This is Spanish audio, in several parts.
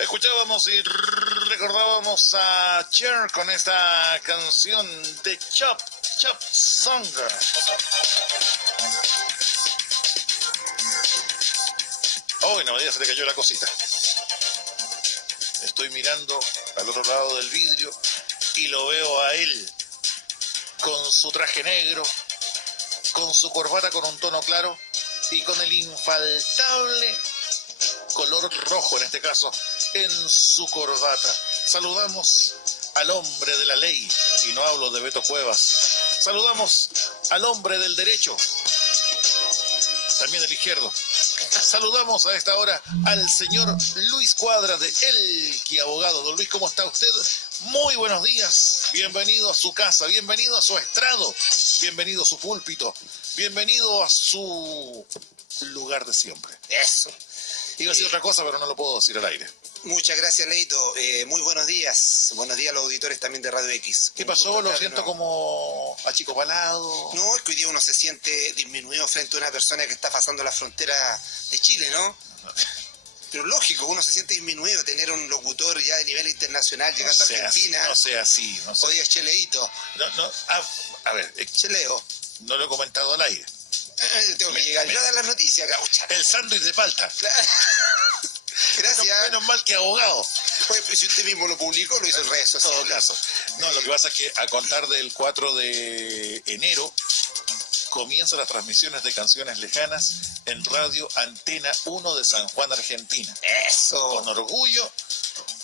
Escuchábamos y recordábamos a Cher con esta canción de Chop Song. Oh, no me digas, se le cayó la cosita. Estoy mirando al otro lado del vidrio y lo veo a él con su traje negro, con su corbata con un tono claro y con el infaltable color rojo, en este caso, en su corbata. Saludamos al hombre de la ley, y no hablo de Beto Cuevas. Saludamos al hombre del derecho, también del izquierdo. Saludamos a esta hora al señor Luis Cuadra de Elqui Abogado. Don Luis, ¿cómo está usted? Muy buenos días. Bienvenido a su casa, bienvenido a su estrado, bienvenido a su púlpito, bienvenido a su lugar de siempre. Eso. Iba a decir otra cosa, pero no lo puedo decir al aire. Muchas gracias, Leito. Muy buenos días. Buenos días a los auditores también de Radio X. ¿Qué pasó? Lo siento como achicopalado. No, es que hoy día uno se siente disminuido frente a una persona que está pasando la frontera de Chile, ¿no? Pero lógico, uno se siente disminuido tener un locutor ya de nivel internacional llegando a Argentina. No sea así. No sea. Hoy es Cheleito. A ver, Cheleo. No lo he comentado al aire. Tengo que llegar yo a dar las noticias, caucha. El sándwich de palta. Gracias. Menos mal que abogado. Pues si usted mismo lo publicó, lo hizo en redes sociales. En todo caso. No, lo que pasa es que a contar del 4 de enero comienzan las transmisiones de canciones lejanas en Radio Antena 1 de San Juan, Argentina. Eso. Con orgullo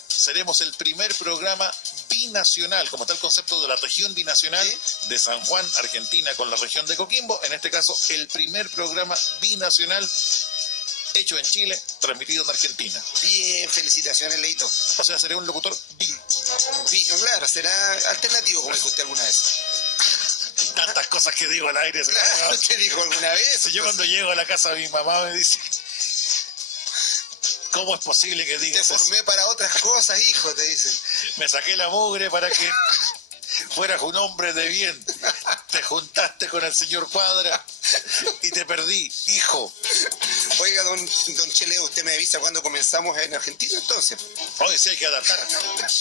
seremos el primer programa binacional, como está el concepto de la región binacional, ¿sí?, de San Juan, Argentina, con la región de Coquimbo. En este caso, el primer programa binacional hecho en Chile, transmitido en Argentina. Bien, felicitaciones, Leito. O sea, seré un locutor claro, será alternativo, como dijo usted alguna vez. Tantas cosas que digo al aire. Claro, ¿usted dijo alguna vez? Si yo cuando llego a la casa de mi mamá me dice, ¿cómo es posible que digas eso? Te formé para otras cosas, hijo, te dicen. Me saqué la mugre para que fueras un hombre de bien. Te juntaste con el señor Cuadra y te perdí, hijo. Oiga, don Cheleo, ¿usted me avisa cuándo comenzamos en Argentina entonces? Oye, sí, hay que adaptar.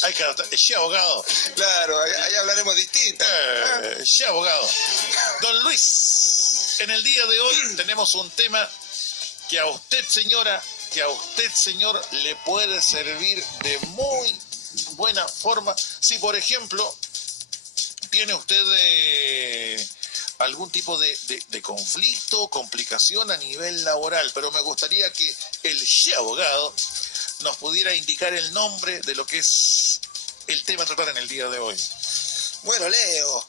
Hay que adaptar. Sí, abogado. Claro, ahí hablaremos distinto. Sí, abogado. Don Luis, en el día de hoy tenemos un tema que a usted, señora, que a usted, señor, le puede servir de muy buena forma. Si, por ejemplo, tiene usted algún tipo de conflicto, complicación a nivel laboral, pero me gustaría que el abogado nos pudiera indicar el nombre de lo que es el tema a tratar en el día de hoy. Bueno, Leo.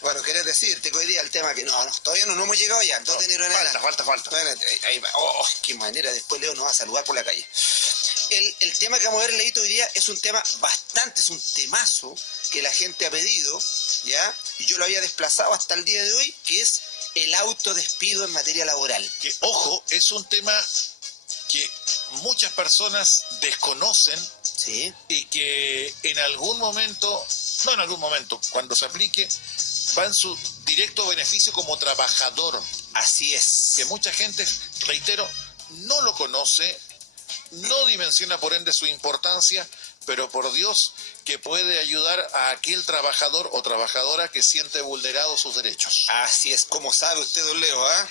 Bueno, querés decirte que hoy día el tema que todavía no hemos llegado ya, 2 de enero en adelante. Falta. Ahí va. Oh, qué manera, después Leo nos va a saludar por la calle. El tema que vamos a ver, Leito, hoy día es un tema es un temazo que la gente ha pedido, ¿ya? Y yo lo había desplazado hasta el día de hoy, que es el autodespido en materia laboral. Que, ojo, es un tema que muchas personas desconocen, ¿sí?, y que en algún momento, cuando se aplique, va en su directo beneficio como trabajador. Así es. Que mucha gente, reitero, no lo conoce, no dimensiona por ende su importancia, pero por Dios que puede ayudar a aquel trabajador o trabajadora que siente vulnerados sus derechos. Así es, como sabe usted, don Leo, ¿ah?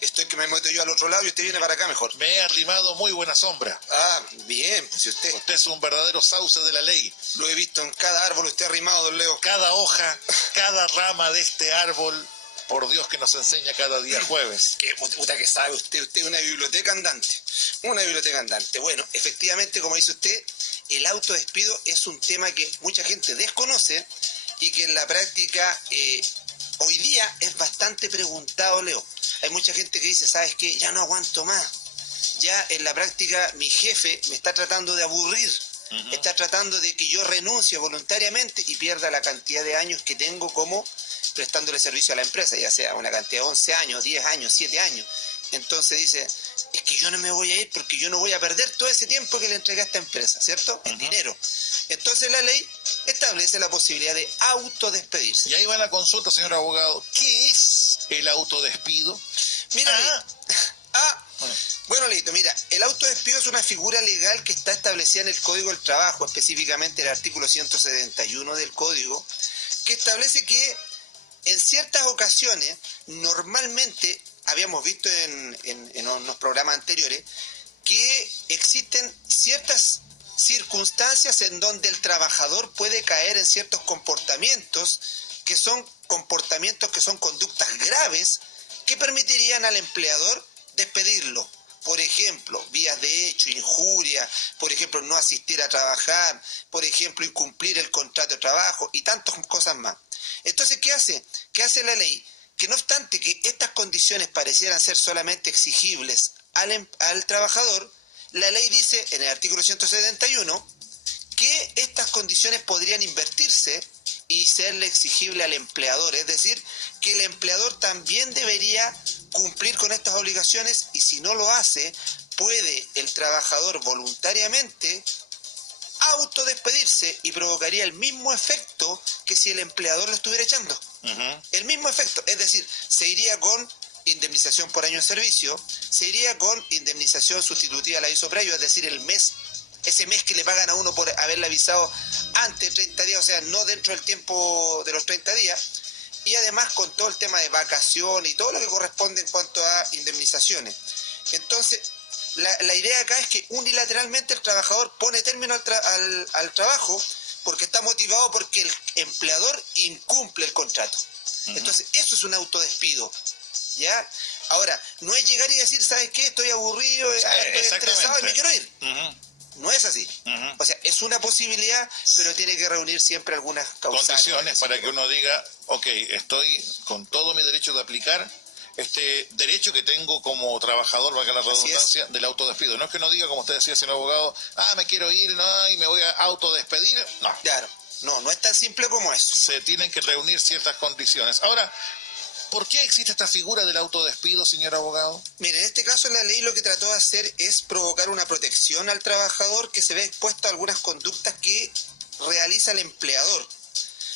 Estoy que me meto yo al otro lado y usted viene para acá mejor. Me he arrimado muy buena sombra. Ah, bien, pues si usted es un verdadero sauce de la ley. Lo he visto en cada árbol usted arrimado, don Leo. Cada hoja, cada rama de este árbol, por Dios que nos enseña cada día jueves. Qué puta que sabe usted es una biblioteca andante. Una biblioteca andante. Bueno, efectivamente, como dice usted, el autodespido es un tema que mucha gente desconoce y que en la práctica hoy día es bastante preguntado, Leo. Hay mucha gente que dice, ¿sabes qué? Ya no aguanto más. Ya en la práctica mi jefe me está tratando de aburrir. Está tratando de que yo renuncie voluntariamente y pierda la cantidad de años que tengo como prestándole servicio a la empresa, ya sea una cantidad de 11 años, 10 años, 7 años. Entonces dice, es que yo no me voy a ir porque yo no voy a perder todo ese tiempo que le entregué a esta empresa, ¿cierto? El dinero. Entonces la ley establece la posibilidad de autodespedirse. Y ahí va la consulta, señor abogado. ¿Qué es el autodespido? Mira, Bueno, Leito, mira, el autodespido es una figura legal que está establecida en el Código del Trabajo, específicamente el artículo 171 del Código, que establece que en ciertas ocasiones, normalmente, habíamos visto en unos programas anteriores, que existen ciertas circunstancias en donde el trabajador puede caer en ciertos comportamientos que son conductas graves que permitirían al empleador despedirlo. Por ejemplo, vías de hecho, injuria, por ejemplo, no asistir a trabajar, por ejemplo, incumplir el contrato de trabajo y tantas cosas más. Entonces, ¿qué hace? ¿Qué hace la ley? Que no obstante que estas condiciones parecieran ser solamente exigibles al trabajador, la ley dice en el artículo 171 que estas condiciones podrían invertirse y serle exigible al empleador, es decir, que el empleador también debería cumplir con estas obligaciones y si no lo hace, puede el trabajador voluntariamente autodespedirse y provocaría el mismo efecto que si el empleador lo estuviera echando. El mismo efecto, es decir, se iría con indemnización por año de servicio, se iría con indemnización sustitutiva al aviso previo, es decir, ese mes que le pagan a uno por haberle avisado antes de 30 días, o sea, no dentro del tiempo de los 30 días, y además con todo el tema de vacación y todo lo que corresponde en cuanto a indemnizaciones. Entonces, la idea acá es que unilateralmente el trabajador pone término al trabajo porque está motivado porque el empleador incumple el contrato. Entonces, eso es un autodespido, ¿ya? Ahora, no es llegar y decir, ¿sabes qué? Estoy aburrido, estoy estresado y me quiero ir. No es así. O sea, es una posibilidad, pero tiene que reunir siempre algunas condiciones para que uno diga, ok, estoy con todo mi derecho de aplicar este derecho que tengo como trabajador, valga la redundancia, del autodespido. No es que no diga, como usted decía, señor abogado, me quiero ir, no, y me voy a autodespedir. No. Claro, no es tan simple como eso. Se tienen que reunir ciertas condiciones. Ahora, ¿por qué existe esta figura del autodespido, señor abogado? Mire, en este caso la ley lo que trató de hacer es provocar una protección al trabajador que se ve expuesto a algunas conductas que realiza el empleador.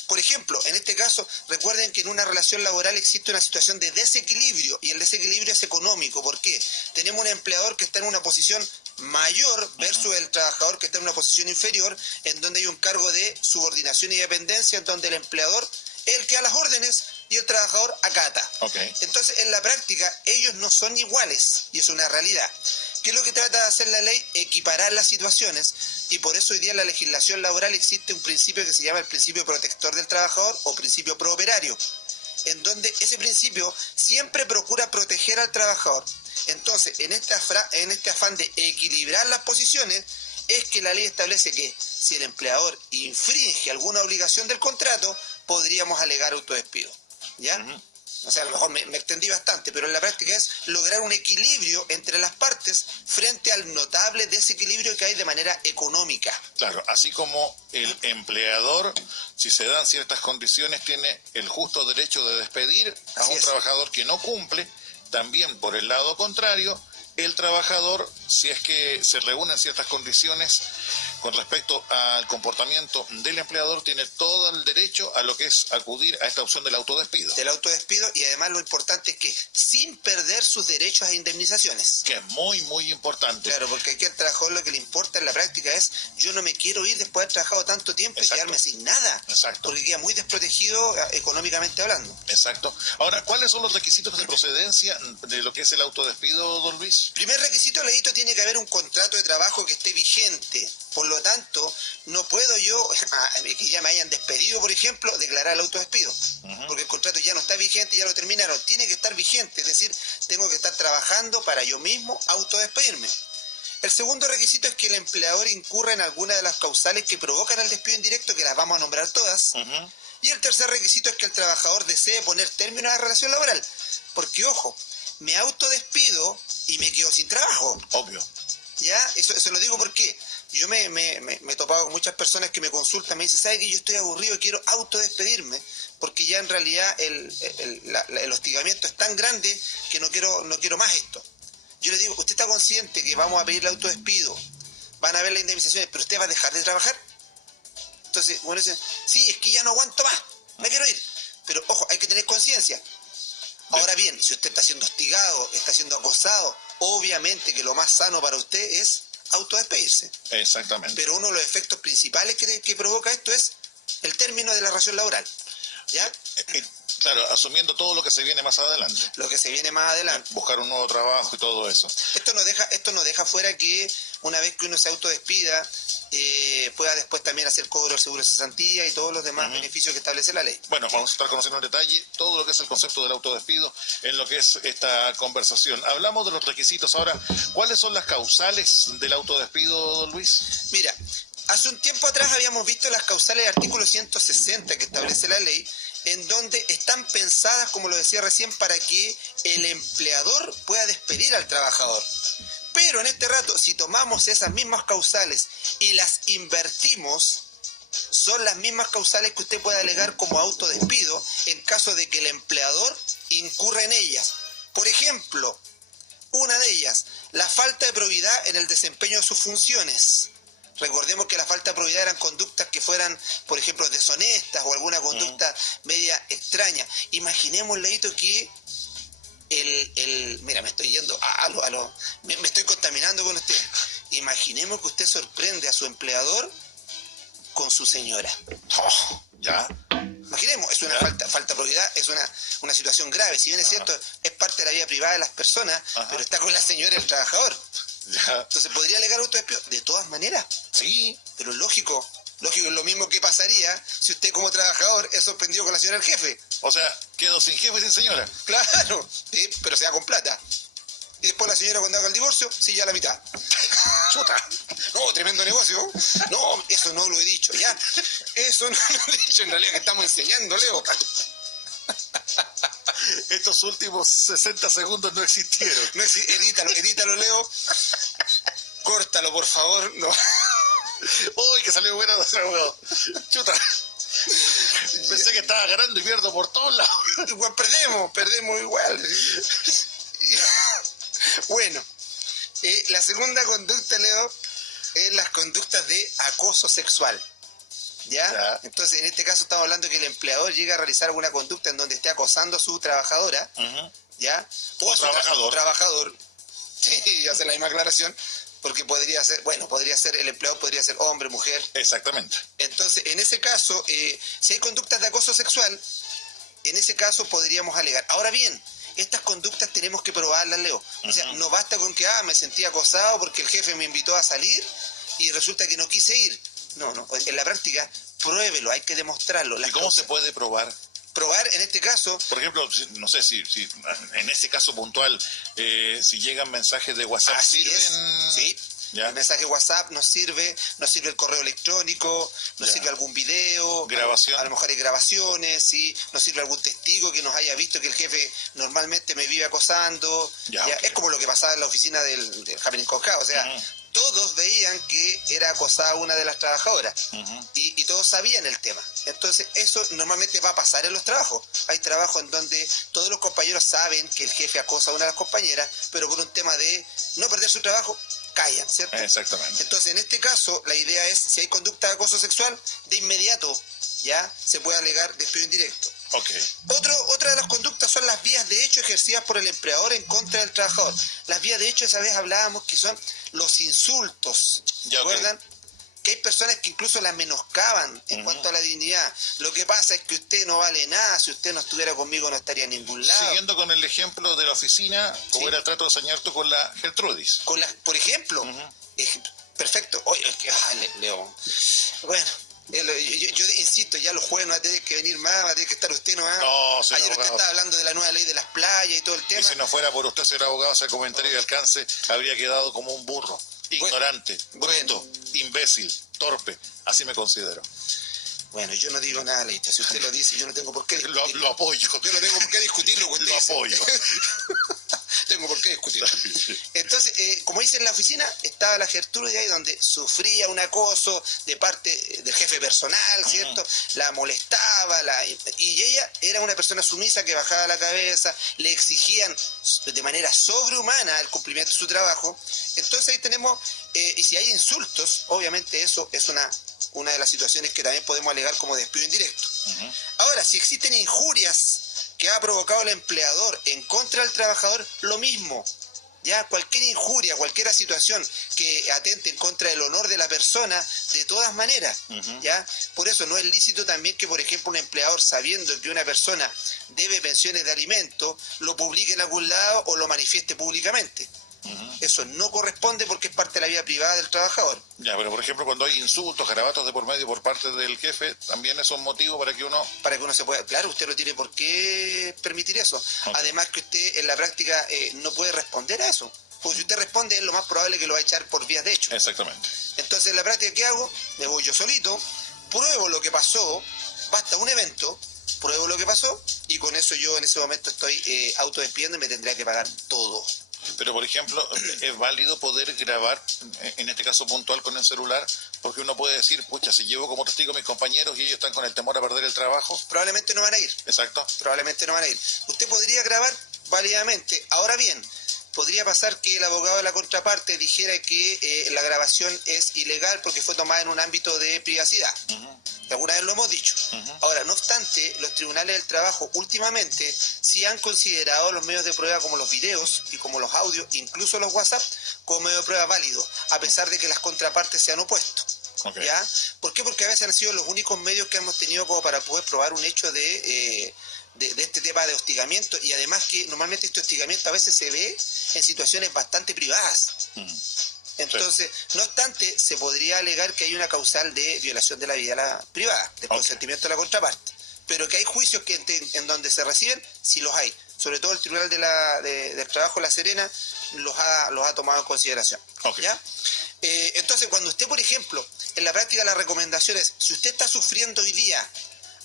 Por ejemplo, en este caso, recuerden que en una relación laboral existe una situación de desequilibrio y el desequilibrio es económico. ¿Por qué? Tenemos un empleador que está en una posición mayor versus el trabajador que está en una posición inferior, en donde hay un cargo de subordinación y dependencia, en donde el empleador es el que da las órdenes y el trabajador acata. Entonces, en la práctica, ellos no son iguales y es una realidad. ¿Qué es lo que trata de hacer la ley? Equiparar las situaciones y por eso hoy día en la legislación laboral existe un principio que se llama el principio protector del trabajador o principio prooperario, en donde ese principio siempre procura proteger al trabajador. Entonces, en este afán de equilibrar las posiciones, es que la ley establece que si el empleador infringe alguna obligación del contrato, podríamos alegar autodespido. ¿Ya? O sea, a lo mejor me extendí bastante, pero en la práctica es lograr un equilibrio entre las partes frente al notable desequilibrio que hay de manera económica. Claro, así como el empleador, si se dan ciertas condiciones, tiene el justo derecho de despedir a un trabajador que no cumple, también por el lado contrario, el trabajador, si es que se reúnen ciertas condiciones con respecto al comportamiento del empleador, tiene todo el derecho a lo que es acudir a esta opción del autodespido. Del autodespido, y además lo importante es que sin perder sus derechos a indemnizaciones. Que es muy, muy importante. Claro, porque aquí al trabajador lo que le importa en la práctica es, yo no me quiero ir después de haber trabajado tanto tiempo y quedarme sin nada. Porque queda muy desprotegido económicamente hablando. Exacto. Ahora, ¿cuáles son los requisitos de procedencia de lo que es el autodespido, don Luis? Primer requisito, Leito, tiene que haber un contrato de trabajo que esté vigente. Por lo tanto, no puedo yo, que ya me hayan despedido, por ejemplo, declarar el autodespido. Porque el contrato ya no está vigente, ya lo terminaron. Tiene que estar vigente, es decir, tengo que estar trabajando para yo mismo autodespedirme. El segundo requisito es que el empleador incurra en alguna de las causales que provocan el despido indirecto, que las vamos a nombrar todas. Y el tercer requisito es que el trabajador desee poner término a la relación laboral. Porque, ojo, me autodespido y me quedo sin trabajo. Obvio. ¿Ya? Eso lo digo porque yo me he topado con muchas personas que me consultan, me dicen, ¿sabe que yo estoy aburrido, quiero autodespedirme? Porque ya en realidad el hostigamiento es tan grande que no quiero más esto. Yo le digo, ¿usted está consciente que vamos a pedir el autodespido? Van a ver las indemnizaciones, pero ¿usted va a dejar de trabajar? Entonces, bueno, dicen, sí, es que ya no aguanto más, me quiero ir. Pero, ojo, hay que tener conciencia. Ahora bien, si usted está siendo hostigado, está siendo acosado, Obviamente que lo más sano para usted es autodespedirse. Exactamente. Pero uno de los efectos principales que provoca esto es el término de la relación laboral. ¿Ya? Claro, asumiendo todo lo que se viene más adelante. Lo que se viene más adelante. Buscar un nuevo trabajo y todo eso. Esto no deja fuera que una vez que uno se autodespida, pueda después también hacer cobro del seguro de cesantía y todos los demás beneficios que establece la ley. Bueno, vamos a estar conociendo en detalle todo lo que es el concepto del autodespido en lo que es esta conversación. Hablamos de los requisitos. Ahora, ¿cuáles son las causales del autodespido, don Luis? Mira, hace un tiempo atrás habíamos visto las causales del artículo 160 que establece la ley, en donde están pensadas, como lo decía recién, para que el empleador pueda despedir al trabajador. Pero en este rato, si tomamos esas mismas causales y las invertimos, son las mismas causales que usted puede alegar como autodespido en caso de que el empleador incurra en ellas. Por ejemplo, una de ellas, la falta de probidad en el desempeño de sus funciones. Recordemos que la falta de probidad eran conductas que fueran, por ejemplo, deshonestas o alguna conducta media extraña. Imaginemos, Leito, que mira, me estoy yendo me estoy contaminando con usted. Imaginemos que usted sorprende a su empleador con su señora. Oh, ya. Imaginemos, es una falta de probidad, es una situación grave. Si bien es cierto, es parte de la vida privada de las personas, pero está con la señora del trabajador. Ya. Entonces, ¿podría alegar autodespido? De todas maneras. Sí. Pero lógico es lo mismo que pasaría si usted como trabajador es sorprendido con la señora del jefe. O sea, quedo sin jefe y sin señora. Claro, ¿sí? Pero se da con plata. Y después la señora cuando haga el divorcio, sí, ya la mitad. Chuta. No, tremendo negocio. No, eso no lo he dicho, ya. Eso no lo he dicho, en realidad que estamos enseñando, Leo. Estos últimos 60 segundos no existieron. No, edítalo, Leo. Córtalo, por favor. No. Uy, que salió buena, abogado. Chuta. Pensé que estaba ganando y pierdo por todos lados. Igual perdemos igual. Bueno, la segunda conducta, Leo, es las conductas de acoso sexual. ¿Ya? Entonces, en este caso estamos hablando que el empleador llega a realizar alguna conducta en donde esté acosando a su trabajadora, ¿ya? O a su trabajador. Sí, hace la misma aclaración, porque podría ser el empleador, podría ser hombre, mujer. Exactamente. Entonces, en ese caso, si hay conductas de acoso sexual, en ese caso podríamos alegar. Ahora bien, estas conductas tenemos que probarlas, Leo. O sea, no basta con que, me sentí acosado porque el jefe me invitó a salir y resulta que no quise ir. No, en la práctica, pruébelo, hay que demostrarlo. ¿Y cómo se puede probar? Probar, en este caso... Por ejemplo, no sé si en ese caso puntual, si llegan mensajes de WhatsApp, ¿sirven? Sí. ¿Ya? El mensaje WhatsApp nos sirve el correo electrónico, nos sirve algún video, grabación. A lo mejor hay grabaciones, ¿sí? Nos sirve algún testigo que nos haya visto que el jefe normalmente me vive acosando. Okay. Es como lo que pasaba en la oficina del Happening Concao, o sea, todos veían que era acosada una de las trabajadoras y todos sabían el tema. Entonces eso normalmente va a pasar en los trabajos. Hay trabajos en donde todos los compañeros saben que el jefe acosa a una de las compañeras, pero por un tema de no perder su trabajo, callan, ¿cierto? Exactamente. Entonces, en este caso, la idea es, si hay conducta de acoso sexual, de inmediato ya se puede alegar despido indirecto. Okay. Otra de las conductas son las vías de hecho ejercidas por el empleador en contra del trabajador. Las vías de hecho, esa vez hablábamos que son los insultos. ¿Se acuerdan? Que hay personas que incluso la menoscaban en cuanto a la dignidad. Lo que pasa es que usted no vale nada, si usted no estuviera conmigo no estaría en ningún lado. Siguiendo con el ejemplo de la oficina, ¿cómo era el trato de Sañarto con la Gertrudis? Por ejemplo, perfecto. Oye, Leo, bueno, yo insisto, ya los jueves no va a tener que venir más, va a tener que estar usted nomás. No, señor Ayer abogado. usted estaba hablando de la nueva ley de las playas y todo el tema. Y si no fuera por usted, señor abogado, ese comentario de alcance habría quedado como un burro. Ignorante, bruto, imbécil, torpe, así me considero. Bueno, yo no digo nada, Leito. Si usted lo dice, yo no tengo por qué discutirlo. Lo apoyo. Yo no tengo por qué discutir lo que usted dice. Lo apoyo. Tengo por qué discutirlo. Entonces, como dice en la oficina, estaba la Gertrudis ahí donde sufría un acoso de parte del jefe personal, ¿cierto? La molestaba, y ella era una persona sumisa que bajaba la cabeza, le exigían de manera sobrehumana el cumplimiento de su trabajo. Entonces ahí tenemos, y si hay insultos, obviamente eso es una de las situaciones que también podemos alegar como despido indirecto. Ahora, si existen injurias que ha provocado el empleador en contra del trabajador, lo mismo. Ya, cualquier injuria, cualquier situación que atente en contra del honor de la persona, de todas maneras, ¿ya? Por eso no es lícito también que, por ejemplo, un empleador, sabiendo que una persona debe pensiones de alimento, lo publique en algún lado o lo manifieste públicamente. Eso no corresponde porque es parte de la vida privada del trabajador. Ya, pero por ejemplo, cuando hay insultos, garabatos de por medio por parte del jefe, también es un motivo para que uno... Para que uno se pueda... Claro, usted no tiene por qué permitir eso. Okay. Además que usted en la práctica no puede responder a eso. Porque si usted responde, es lo más probable que lo va a echar por vías de hecho. Exactamente. Entonces, en la práctica, ¿qué hago? Me voy yo solito, pruebo lo que pasó, basta un evento, pruebo lo que pasó, y con eso yo en ese momento estoy autodespidiendo y me tendría que pagar todo. Pero, por ejemplo, ¿es válido poder grabar, en este caso puntual, con el celular? Porque uno puede decir, pucha, si llevo como testigo a mis compañeros y ellos están con el temor a perder el trabajo. Probablemente no van a ir. Exacto. Probablemente no van a ir. Usted podría grabar válidamente. Ahora bien, podría pasar que el abogado de la contraparte dijera que la grabación es ilegal porque fue tomada en un ámbito de privacidad. Alguna vez lo hemos dicho. Ahora, no obstante, los tribunales del trabajo últimamente sí han considerado los medios de prueba como los videos y como los audios, incluso los WhatsApp, como medio de prueba válido, a pesar de que las contrapartes se han opuesto. Okay. ¿Ya? ¿Por qué? Porque a veces han sido los únicos medios que hemos tenido como para poder probar un hecho de este tema de hostigamiento, y además que normalmente este hostigamiento a veces se ve en situaciones bastante privadas. Entonces, no obstante, se podría alegar que hay una causal de violación de la vida privada, del consentimiento de la contraparte. Pero que hay juicios que en donde se reciben, sí los hay. Sobre todo el Tribunal del Trabajo de La Serena los ha tomado en consideración. ¿Ya? Entonces, cuando usted, por ejemplo, en la práctica la recomendación es, si usted está sufriendo hoy día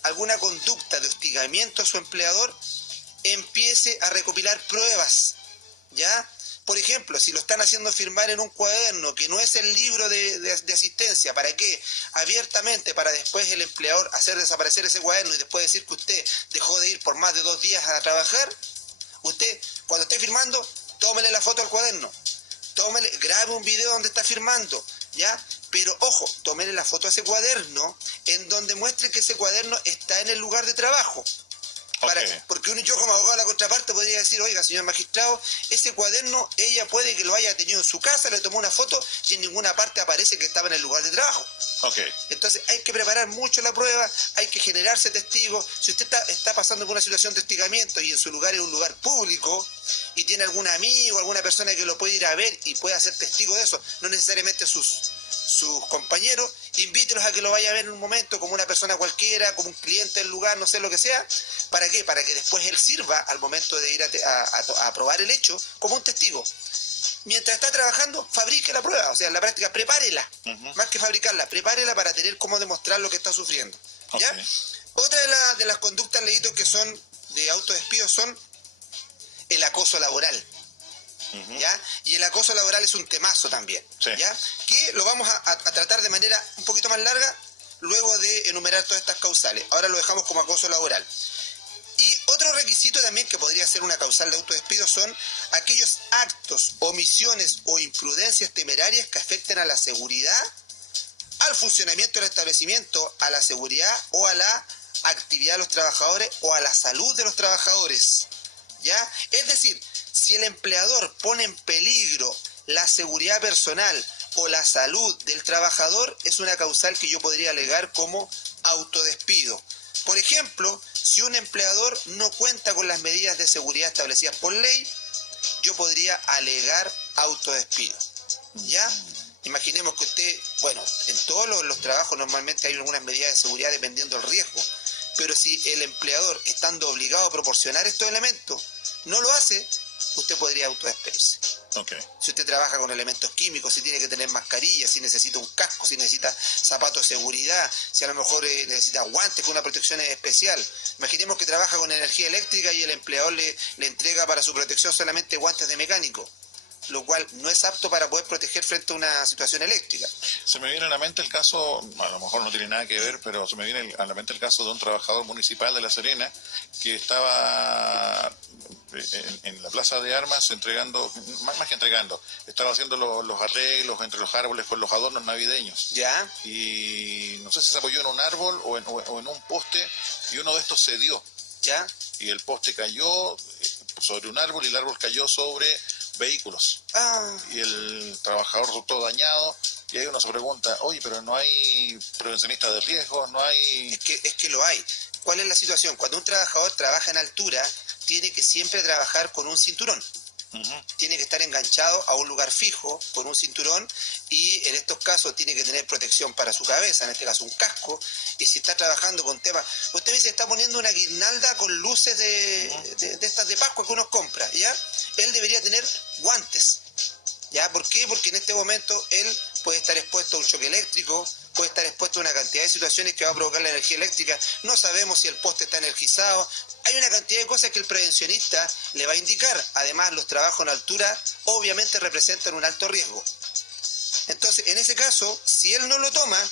alguna conducta de hostigamiento a su empleador, empiece a recopilar pruebas, ¿ya? Por ejemplo, si lo están haciendo firmar en un cuaderno que no es el libro de asistencia, ¿para qué? Abiertamente, para después el empleador hacer desaparecer ese cuaderno y después decir que usted dejó de ir por más de 2 días a trabajar, usted, cuando esté firmando, tómele la foto al cuaderno, grabe un video donde está firmando, ¿ya? Pero ojo, tómele la foto a ese cuaderno en donde muestre que ese cuaderno está en el lugar de trabajo. Porque yo como abogado de la contraparte podría decir, oiga, señor magistrado, ese cuaderno ella puede que lo haya tenido en su casa, le tomó una foto y en ninguna parte aparece que estaba en el lugar de trabajo. Entonces hay que preparar mucho la prueba, hay que generarse testigos. Si usted está pasando por una situación de hostigamiento y en su lugar es un lugar público y tiene algún amigo, alguna persona que lo puede ir a ver y puede hacer testigo de eso, no necesariamente sus compañeros, invítelos a que lo vaya a ver en un momento como una persona cualquiera, como un cliente del lugar, no sé lo que sea. ¿Para qué? Para que después él sirva al momento de ir a probar el hecho como un testigo. Mientras está trabajando, fabrique la prueba, o sea, en la práctica prepárela, más que fabricarla, prepárela para tener cómo demostrar lo que está sufriendo. ¿Ya? Otra de las conductas, Leito, que son de autodespido son el acoso laboral. ¿Ya? Y el acoso laboral es un temazo también, ¿ya? Que lo vamos a tratar de manera un poquito más larga luego de enumerar todas estas causales. Ahora lo dejamos como acoso laboral. Y otro requisito también que podría ser una causal de autodespido son aquellos actos, omisiones o imprudencias temerarias que afecten a la seguridad, al funcionamiento del establecimiento, a la seguridad o a la actividad de los trabajadores o a la salud de los trabajadores, ¿ya? Es decir, si el empleador pone en peligro la seguridad personal o la salud del trabajador, es una causal que yo podría alegar como autodespido. Por ejemplo, si un empleador no cuenta con las medidas de seguridad establecidas por ley, yo podría alegar autodespido, ¿ya? Imaginemos que usted, bueno, en todos los trabajos normalmente hay algunas medidas de seguridad dependiendo del riesgo, pero si el empleador, estando obligado a proporcionar estos elementos, no lo hace, usted podría autodespedirse. Si usted trabaja con elementos químicos, si tiene que tener mascarilla, si necesita un casco, si necesita zapatos de seguridad, si a lo mejor necesita guantes con una protección especial. Imaginemos que trabaja con energía eléctrica y el empleador le entrega para su protección solamente guantes de mecánico, lo cual no es apto para poder proteger frente a una situación eléctrica. Se me viene a la mente el caso, a lo mejor no tiene nada que ver, pero se me viene a la mente el caso de un trabajador municipal de La Serena que estaba en la plaza de armas entregando, más que entregando, estaba haciendo los arreglos entre los árboles con los adornos navideños. ¿Ya? Y no sé si se apoyó en un árbol o en un poste y uno de estos cedió. ¿Ya? Y el poste cayó sobre un árbol y el árbol cayó sobre vehículos. Ah, Y el trabajador resultó dañado. Y ahí uno se pregunta, oye, pero no hay prevencionistas de riesgo, no hay... es que lo hay. ¿Cuál es la situación? Cuando un trabajador trabaja en altura, tiene que siempre trabajar con un cinturón. Tiene que estar enganchado a un lugar fijo con un cinturón y en estos casos tiene que tener protección para su cabeza, en este caso un casco, y si está trabajando con temas, usted se está poniendo una guirnalda con luces de estas de Pascua que uno compra, ¿ya? Él debería tener guantes, ¿ya? ¿Por qué? Porque en este momento él puede estar expuesto a un choque eléctrico, puede estar expuesto a una cantidad de situaciones que va a provocar la energía eléctrica, no sabemos si el poste está energizado, hay una cantidad de cosas que el prevencionista le va a indicar. Además, los trabajos en altura obviamente representan un alto riesgo. Entonces, en ese caso, si él no lo toma,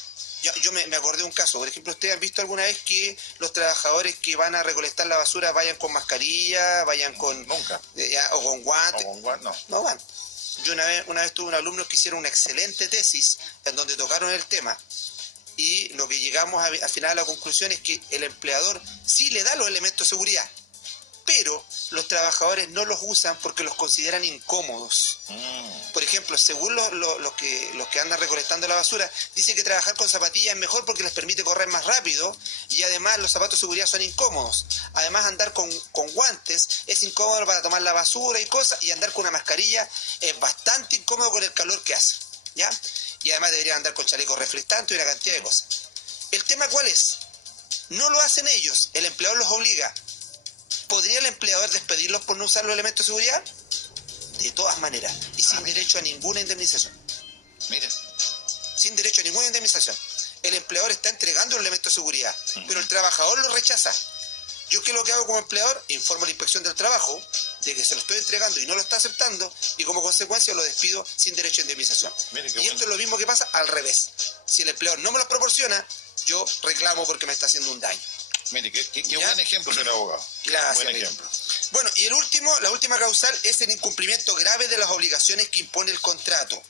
yo me acordé de un caso. Por ejemplo, ¿ustedes han visto alguna vez que los trabajadores que van a recolectar la basura vayan con mascarilla, vayan con... Nunca. O con guantes? O con guantes, no. No van. Yo una vez tuve un alumno que hicieron una excelente tesis en donde tocaron el tema. Y lo que llegamos al final a la conclusión es que el empleador sí le da los elementos de seguridad, pero los trabajadores no los usan porque los consideran incómodos. Por ejemplo, según los que andan recolectando la basura, dicen que trabajar con zapatillas es mejor porque les permite correr más rápido y además los zapatos de seguridad son incómodos. Además, andar con guantes es incómodo para tomar la basura y cosas, y andar con una mascarilla es bastante incómodo con el calor que hace, ¿ya? Y además deberían andar con chalecos reflectantes y una cantidad de cosas. ¿El tema cuál es? No lo hacen ellos, el empleador los obliga. ¿Podría el empleador despedirlos por no usar los elementos de seguridad? De todas maneras, y sin derecho a ninguna indemnización. Mire. Sin derecho a ninguna indemnización. El empleador está entregando los elementos de seguridad, pero el trabajador lo rechaza. ¿Yo qué es lo que hago como empleador? Informo a la inspección del trabajo de que se lo estoy entregando y no lo está aceptando, y como consecuencia lo despido sin derecho a indemnización. Y esto es lo mismo que pasa al revés. Si el empleador no me los proporciona, yo reclamo porque me está haciendo un daño. Mire, qué buen ejemplo, señor abogado. Gracias. Buen ejemplo. Bueno, y la última causal es el incumplimiento grave de las obligaciones que impone el contrato.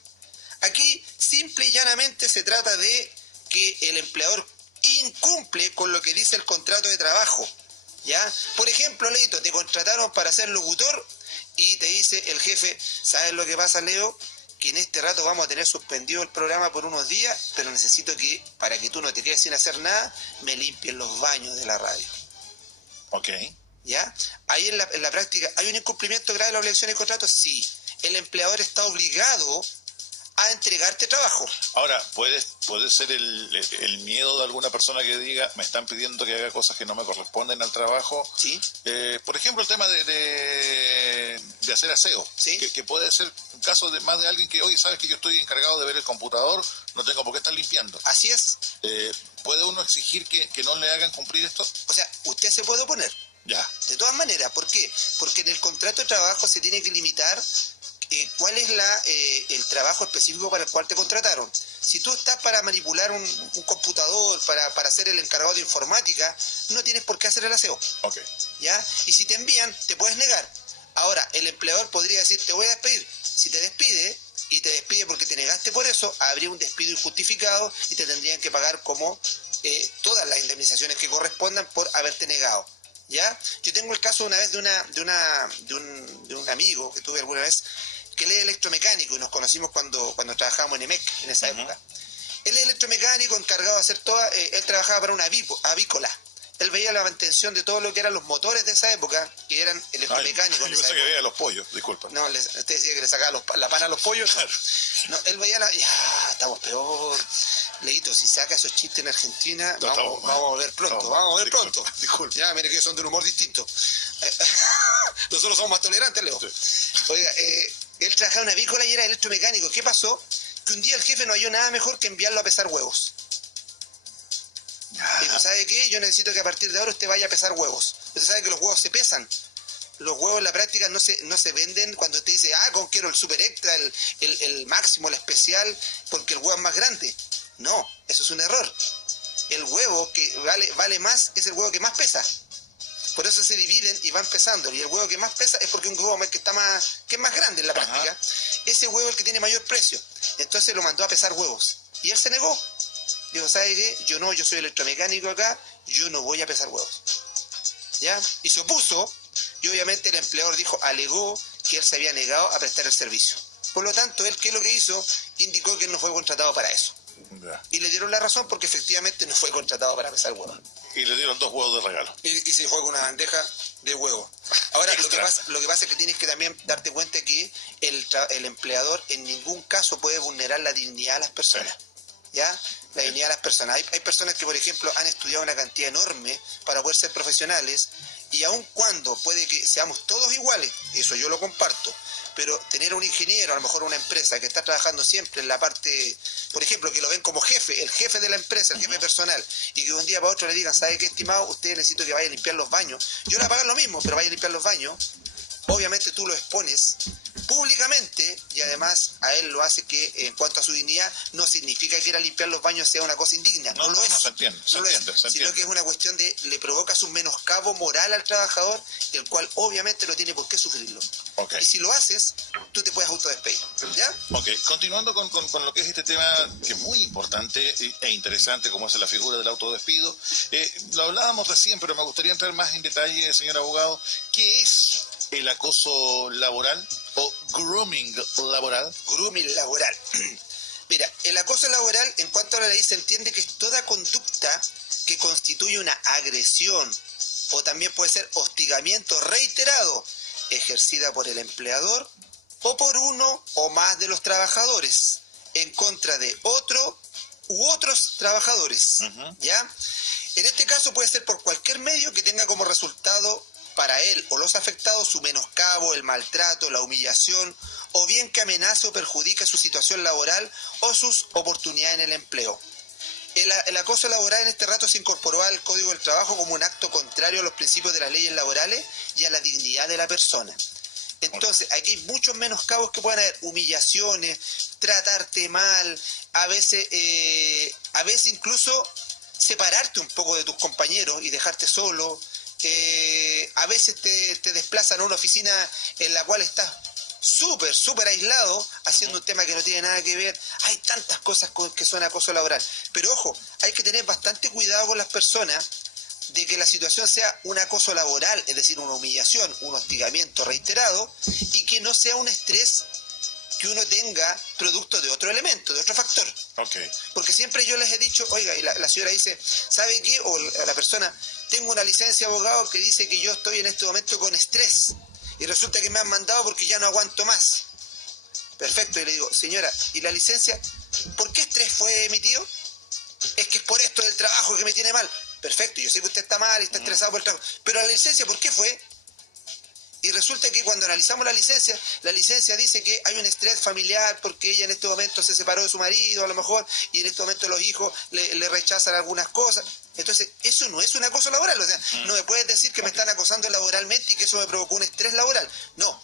Aquí, simple y llanamente, se trata de que el empleador incumple con lo que dice el contrato de trabajo, ¿ya? Por ejemplo, Leito, te contrataron para ser locutor y te dice el jefe, ¿sabes lo que pasa, Leo? Que en este rato vamos a tener suspendido el programa por unos días, pero necesito que, para que tú no te quedes sin hacer nada, me limpien los baños de la radio. Ok. ¿Ya? Ahí en la práctica, ¿hay un incumplimiento grave de la obligación de contrato? Sí. El empleador está obligado a entregarte trabajo. Ahora, puede ser el miedo de alguna persona que diga, me están pidiendo que haga cosas que no me corresponden al trabajo. Sí. Por ejemplo, el tema de hacer aseo. Sí. Que puede ser un caso de más de alguien que, oye, sabes que yo estoy encargado de ver el computador, no tengo por qué estar limpiando. Así es. ¿Puede uno exigir que no le hagan cumplir esto? O sea, usted se puede oponer. Ya. De todas maneras, ¿por qué? Porque en el contrato de trabajo se tiene que limitar cuál es el trabajo específico para el cual te contrataron. Si tú estás para manipular un computador, para ser el encargado de informática, no tienes por qué hacer el aseo. Ok. ¿Ya? Y si te envían, te puedes negar. Ahora, el empleador podría decir, te voy a despedir. Si te despide, y te despide porque te negaste por eso, habría un despido injustificado y te tendrían que pagar como todas las indemnizaciones que correspondan por haberte negado. ¿Ya? Yo tengo el caso una vez de un amigo que tuve alguna vez, que él es electromecánico y nos conocimos cuando trabajábamos en EMEC en esa época. Él es electromecánico, encargado de hacer él trabajaba para una avícola. Él veía la mantención de todo lo que eran los motores de esa época, que eran electromecánicos. Yo pensé que veía los pollos, disculpa. No, usted decía que le sacaba la pana a los pollos. Claro. No, él veía ya, estamos peor. Leito, si saca esos chistes en Argentina, vamos a volver pronto, vamos a volver pronto. Disculpa. Ya, mire que son de un humor distinto. Nosotros somos más tolerantes, Leo. Sí. Oiga, él trabajaba en una avícola y era electromecánico. ¿Qué pasó? Que un día el jefe no halló nada mejor que enviarlo a pesar huevos. Dijo, ¿sabe qué? Yo necesito que a partir de ahora usted vaya a pesar huevos. Usted sabe que los huevos se pesan. Los huevos en la práctica no se venden cuando usted dice, quiero el super extra, el máximo, el especial, porque el huevo es más grande. No, eso es un error. El huevo que vale más es el huevo que más pesa. Por eso se dividen y van pesando. Y el huevo que más pesa es porque un huevo que es más grande en la práctica. Ese huevo es el que tiene mayor precio. Entonces lo mandó a pesar huevos. Y él se negó. Dijo, ¿sabe qué? Yo soy electromecánico acá, yo no voy a pesar huevos. ¿Ya? Y se opuso, y obviamente el empleador alegó que él se había negado a prestar el servicio. Por lo tanto, él, ¿qué es lo que hizo? Indicó que él no fue contratado para eso. Ya. Y le dieron la razón porque efectivamente no fue contratado para pesar huevos. Y le dieron 2 huevos de regalo. Y se fue con una bandeja de huevos. Ahora, lo que pasa es que tienes que también darte cuenta que el empleador en ningún caso puede vulnerar la dignidad de las personas. ¿Ya? La dignidad de las personas. Hay personas que, por ejemplo, han estudiado una cantidad enorme para poder ser profesionales, y aun cuando puede que seamos todos iguales, eso yo lo comparto, pero tener un ingeniero, a lo mejor una empresa que está trabajando siempre en la parte, por ejemplo, que lo ven como jefe, el jefe de la empresa, el jefe personal, y que de un día para otro le digan, ¿sabe qué, estimado? Usted necesito que vaya a limpiar los baños. Yo le voy a pagar lo mismo, pero vaya a limpiar los baños. Obviamente tú lo expones públicamente, y además a él lo hace que, en cuanto a su dignidad, no significa que ir a limpiar los baños sea una cosa indigna. No lo es. Se entiende, sino que es una cuestión de, le provocas un menoscabo moral al trabajador, el cual obviamente no tiene por qué sufrirlo. Okay. Y si lo haces, tú te puedes autodespedir. ¿Ya? Ok, continuando con lo que es este tema, que es muy importante e interesante, como es la figura del autodespido. Lo hablábamos recién, pero me gustaría entrar más en detalle, señor abogado. ¿Qué es el acoso laboral o grooming laboral? Grooming laboral. Mira, el acoso laboral, en cuanto a la ley, se entiende que es toda conducta que constituye una agresión, o también puede ser hostigamiento reiterado, ejercida por el empleador o por uno o más de los trabajadores en contra de otro u otros trabajadores. ¿Ya? En este caso puede ser por cualquier medio que tenga como resultado para él o los afectados su menoscabo, el maltrato, la humillación, o bien que amenace o perjudique su situación laboral o sus oportunidades en el empleo. El acoso laboral en este rato se incorporó al Código del Trabajo como un acto contrario a los principios de las leyes laborales y a la dignidad de la persona. Entonces, aquí hay muchos menoscabos que pueden haber, humillaciones, tratarte mal, a veces incluso separarte un poco de tus compañeros y dejarte solo. A veces te desplazan a una oficina en la cual estás súper aislado, haciendo un tema que no tiene nada que ver. Hay tantas cosas que son acoso laboral. Pero ojo, hay que tener bastante cuidado con las personas de que la situación sea un acoso laboral, es decir, una humillación, un hostigamiento reiterado, y que no sea un estrés que uno tenga producto de otro elemento, de otro factor. Okay. Porque siempre yo les he dicho, oiga, y la señora dice, ¿sabe qué? O la persona, tengo una licencia de abogado que dice que yo estoy en este momento con estrés, y resulta que me han mandado porque ya no aguanto más. Perfecto, y le digo, señora, ¿y la licencia? ¿Por qué estrés fue emitido? Es que es por esto del trabajo que me tiene mal. Perfecto, yo sé que usted está mal y está estresado por el trabajo, pero la licencia, ¿por qué fue? Y resulta que cuando analizamos la licencia dice que hay un estrés familiar porque ella en este momento se separó de su marido, a lo mejor, y en este momento los hijos le rechazan algunas cosas. Entonces, eso no es un acoso laboral. O sea, no me puedes decir que me están acosando laboralmente y que eso me provocó un estrés laboral. No.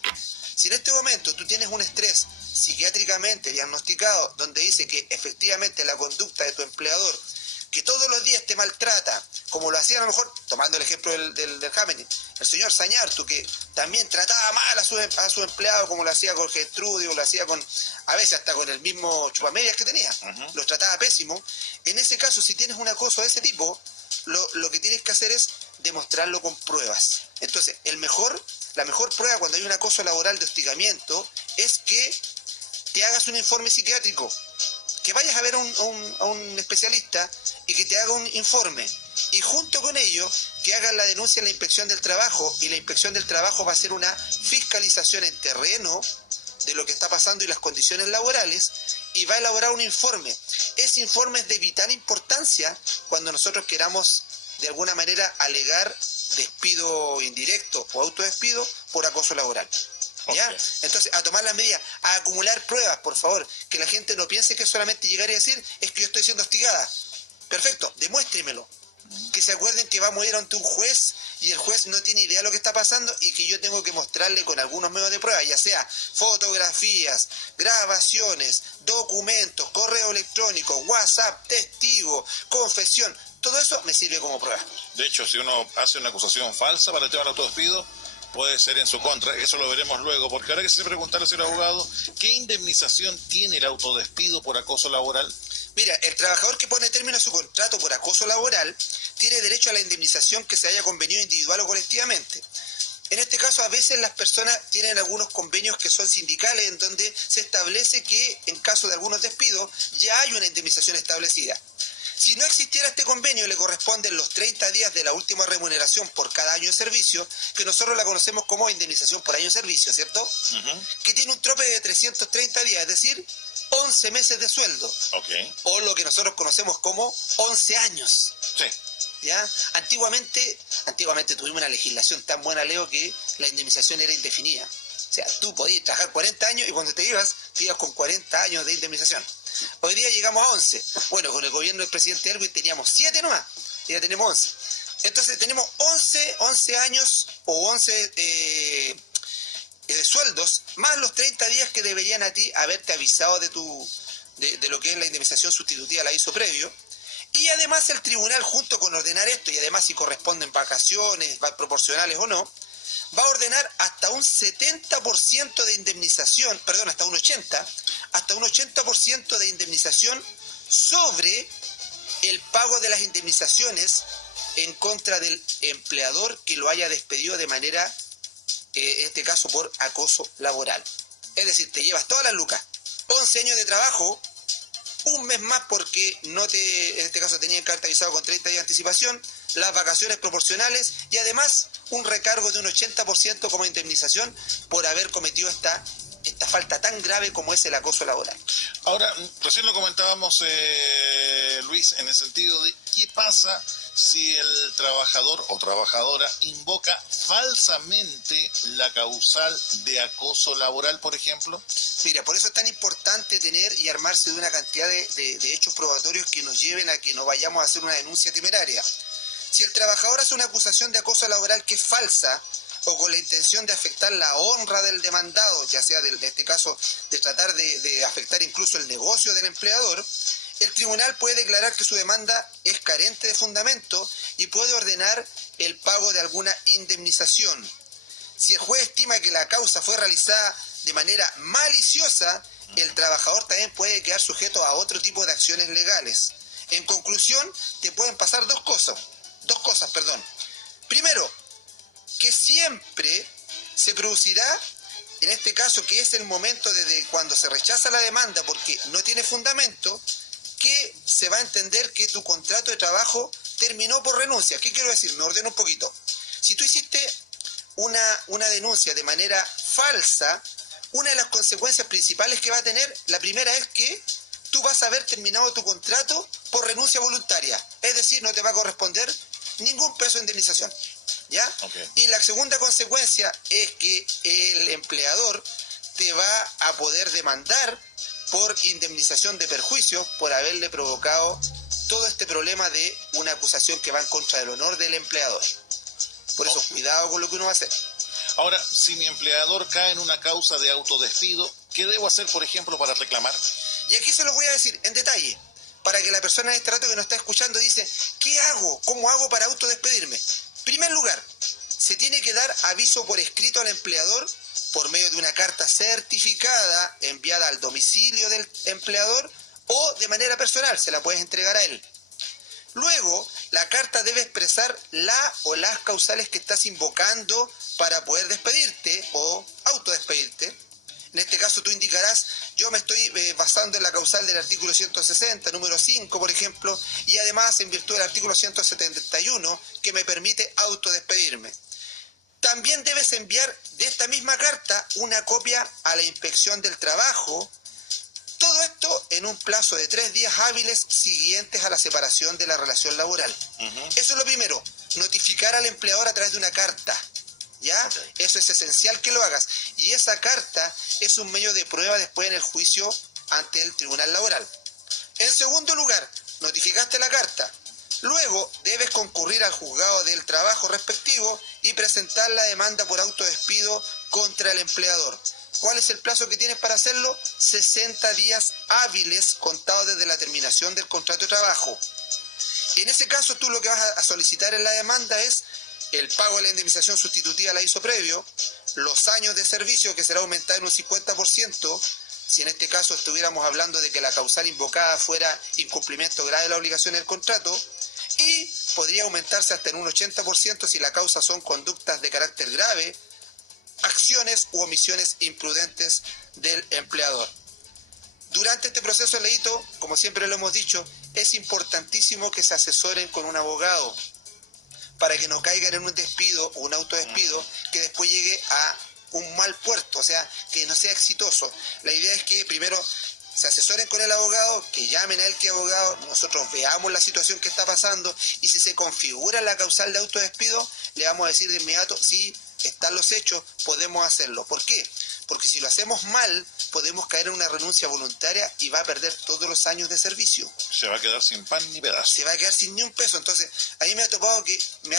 Si en este momento tú tienes un estrés psiquiátricamente diagnosticado donde dice que efectivamente la conducta de tu empleador, que todos los días te maltrata, como lo hacía a lo mejor, tomando el ejemplo del Happening, el señor Sañartu, que también trataba mal a su empleado, como lo hacía con Gertrudis, o lo hacía a veces hasta con el mismo chupamedias que tenía, los trataba pésimo. En ese caso, si tienes un acoso de ese tipo, lo que tienes que hacer es demostrarlo con pruebas. Entonces, la mejor prueba cuando hay un acoso laboral de hostigamiento es que te hagas un informe psiquiátrico, que vayas a ver a un especialista y que te haga un informe, y junto con ello que hagas la denuncia en la Inspección del Trabajo, y la Inspección del Trabajo va a hacer una fiscalización en terreno de lo que está pasando y las condiciones laborales, y va a elaborar un informe. Ese informe es de vital importancia cuando nosotros queramos de alguna manera alegar despido indirecto o autodespido por acoso laboral. ¿Ya? Okay. Entonces, a tomar las medidas, a acumular pruebas, por favor, que la gente no piense que es solamente llegar y decir, es que yo estoy siendo hostigada. Perfecto, demuéstremelo. Que se acuerden que vamos a ir ante un juez y el juez no tiene idea de lo que está pasando y que yo tengo que mostrarle con algunos medios de prueba, ya sea fotografías, grabaciones, documentos, correo electrónico, WhatsApp, testigo, confesión. Todo eso me sirve como prueba. De hecho, si uno hace una acusación falsa para el tema del autodespido, puede ser en su contra. Eso lo veremos luego, porque ahora quisiera preguntarle, señor abogado, ¿qué indemnización tiene el autodespido por acoso laboral? Mira, el trabajador que pone término a su contrato por acoso laboral tiene derecho a la indemnización que se haya convenido individual o colectivamente. En este caso, a veces las personas tienen algunos convenios que son sindicales en donde se establece que en caso de algunos despidos ya hay una indemnización establecida. Si no existiera este convenio, le corresponden los 30 días de la última remuneración por cada año de servicio, que nosotros la conocemos como indemnización por año de servicio, ¿cierto? Que tiene un tope de 330 días, es decir, 11 meses de sueldo. O lo que nosotros conocemos como 11 años. Sí. ¿Ya? Antiguamente tuvimos una legislación tan buena, Leo, que la indemnización era indefinida. O sea, tú podías trabajar 40 años y cuando te ibas con 40 años de indemnización. Hoy día llegamos a 11. Bueno, con el gobierno del presidente Elwin teníamos 7 nomás, y ya tenemos 11. Entonces tenemos 11 años o 11 sueldos, más los 30 días que deberían a ti haberte avisado de lo que es la indemnización sustitutiva, la hizo previo. Y además el tribunal, junto con ordenar esto, y además si corresponden vacaciones, proporcionales o no, va a ordenar hasta un 70% de indemnización, perdón, hasta un 80% de indemnización sobre el pago de las indemnizaciones en contra del empleador que lo haya despedido de manera, en este caso, por acoso laboral. Es decir, te llevas todas las lucas, 11 años de trabajo, un mes más porque en este caso tenían que haberte avisado con 30 días de anticipación, las vacaciones proporcionales y además un recargo de un 80% como indemnización por haber cometido esta falta tan grave como es el acoso laboral. Ahora, recién lo comentábamos, Luis, en el sentido de qué pasa si el trabajador o trabajadora invoca falsamente la causal de acoso laboral, por ejemplo. Mira, por eso es tan importante tener y armarse de una cantidad de hechos probatorios que nos lleven a que no vayamos a hacer una denuncia temeraria. Si el trabajador hace una acusación de acoso laboral que es falsa o con la intención de afectar la honra del demandado, ya sea en este caso de tratar de afectar incluso el negocio del empleador, el tribunal puede declarar que su demanda es carente de fundamento y puede ordenar el pago de alguna indemnización. Si el juez estima que la causa fue realizada de manera maliciosa, el trabajador también puede quedar sujeto a otro tipo de acciones legales. En conclusión, te pueden pasar dos cosas. Primero, que siempre se producirá, en este caso que es el momento desde cuando se rechaza la demanda porque no tiene fundamento, que se va a entender que tu contrato de trabajo terminó por renuncia. ¿Qué quiero decir? Me ordeno un poquito. Si tú hiciste una denuncia de manera falsa, una de las consecuencias principales que va a tener, la primera es que tú vas a haber terminado tu contrato por renuncia voluntaria. Es decir, no te va a corresponder ningún peso de indemnización. ¿Ya? Okay. Y la segunda consecuencia es que el empleador te va a poder demandar por indemnización de perjuicios por haberle provocado todo este problema de una acusación que va en contra del honor del empleador. Por eso, cuidado con lo que uno va a hacer. Ahora, si mi empleador cae en una causa de autodespido, ¿qué debo hacer, por ejemplo, para reclamar? Y aquí se lo voy a decir en detalle, para que la persona en este rato que nos está escuchando dice, ¿qué hago? ¿Cómo hago para autodespedirme? En primer lugar, se tiene que dar aviso por escrito al empleador por medio de una carta certificada enviada al domicilio del empleador o de manera personal, se la puedes entregar a él. Luego, la carta debe expresar la o las causales que estás invocando para poder despedirte o autodespedirte. En este caso tú indicarás, yo me estoy basando en la causal del artículo 160, número 5, por ejemplo, y además en virtud del artículo 171, que me permite autodespedirme. También debes enviar de esta misma carta una copia a la inspección del trabajo. Todo esto en un plazo de 3 días hábiles siguientes a la separación de la relación laboral. Eso es lo primero, notificar al empleador a través de una carta. ¿Ya? Okay. Eso es esencial que lo hagas. Y esa carta es un medio de prueba después en el juicio ante el tribunal laboral. En segundo lugar, notificaste la carta. Luego debes concurrir al juzgado del trabajo respectivo y presentar la demanda por autodespido contra el empleador. ¿Cuál es el plazo que tienes para hacerlo? 60 días hábiles contados desde la terminación del contrato de trabajo. En ese caso tú lo que vas a solicitar en la demanda es el pago de la indemnización sustitutiva la hizo previo, los años de servicio que será aumentada en un 50%, si en este caso estuviéramos hablando de que la causal invocada fuera incumplimiento grave de la obligación del contrato, y podría aumentarse hasta en un 80% si la causa son conductas de carácter grave, acciones u omisiones imprudentes del empleador. Durante este proceso, Leito, como siempre lo hemos dicho, es importantísimo que se asesoren con un abogado para que no caigan en un despido o un autodespido que después llegue a un mal puerto, o sea, que no sea exitoso. La idea es que primero se asesoren con el abogado, que llamen a él que abogado, nosotros veamos la situación que está pasando y si se configura la causal de autodespido, le vamos a decir de inmediato, sí, están los hechos, podemos hacerlo. ¿Por qué? Porque si lo hacemos mal, podemos caer en una renuncia voluntaria y va a perder todos los años de servicio. Se va a quedar sin pan ni pedazo. Se va a quedar sin ni un peso. Entonces, a mí me ha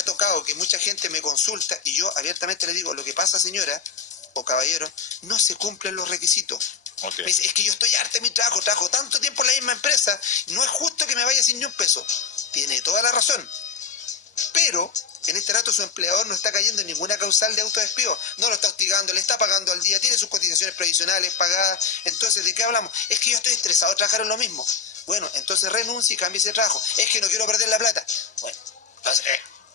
tocado que mucha gente me consulta y yo abiertamente le digo, lo que pasa, señora o caballero, no se cumplen los requisitos. Okay. Me dice, es que yo estoy harta de mi trabajo, trabajo tanto tiempo en la misma empresa, no es justo que me vaya sin ni un peso. Tiene toda la razón. Pero en este rato su empleador no está cayendo en ninguna causal de autodespido, no lo está hostigando, le está pagando al día, tiene sus cotizaciones previsionales pagadas. Entonces, ¿de qué hablamos? Es que yo estoy estresado de trabajar en lo mismo. Bueno, entonces renuncie y cambie ese trabajo. Es que no quiero perder la plata. Bueno, entonces,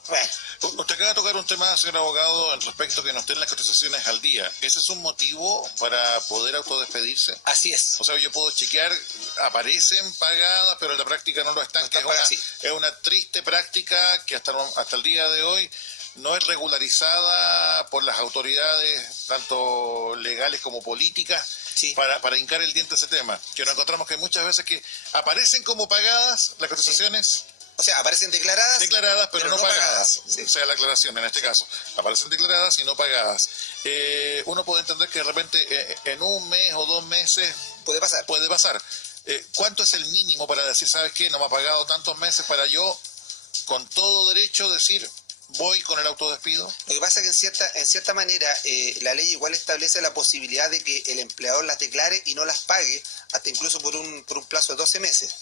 bueno. Usted acaba de tocar un tema, señor abogado, respecto a que no estén las cotizaciones al día. ¿Ese es un motivo para poder autodespedirse? Así es. O sea, yo puedo chequear, aparecen pagadas, pero en la práctica no lo están, que es una triste práctica que hasta el día de hoy no es regularizada por las autoridades, tanto legales como políticas, sí, para hincar el diente a ese tema. Que nos encontramos que muchas veces que aparecen como pagadas las cotizaciones. Sí. O sea, aparecen declaradas. Declaradas, pero no pagadas. Sí. O sea, la aclaración en este caso. Aparecen declaradas y no pagadas. Uno puede entender que de repente en un mes o 2 meses... Puede pasar. ¿Cuánto es el mínimo para decir, sabes qué, no me ha pagado tantos meses para yo, con todo derecho, decir, voy con el autodespido? Lo que pasa es que en cierta manera la ley igual establece la posibilidad de que el empleador las declare y no las pague, hasta incluso por un plazo de 12 meses.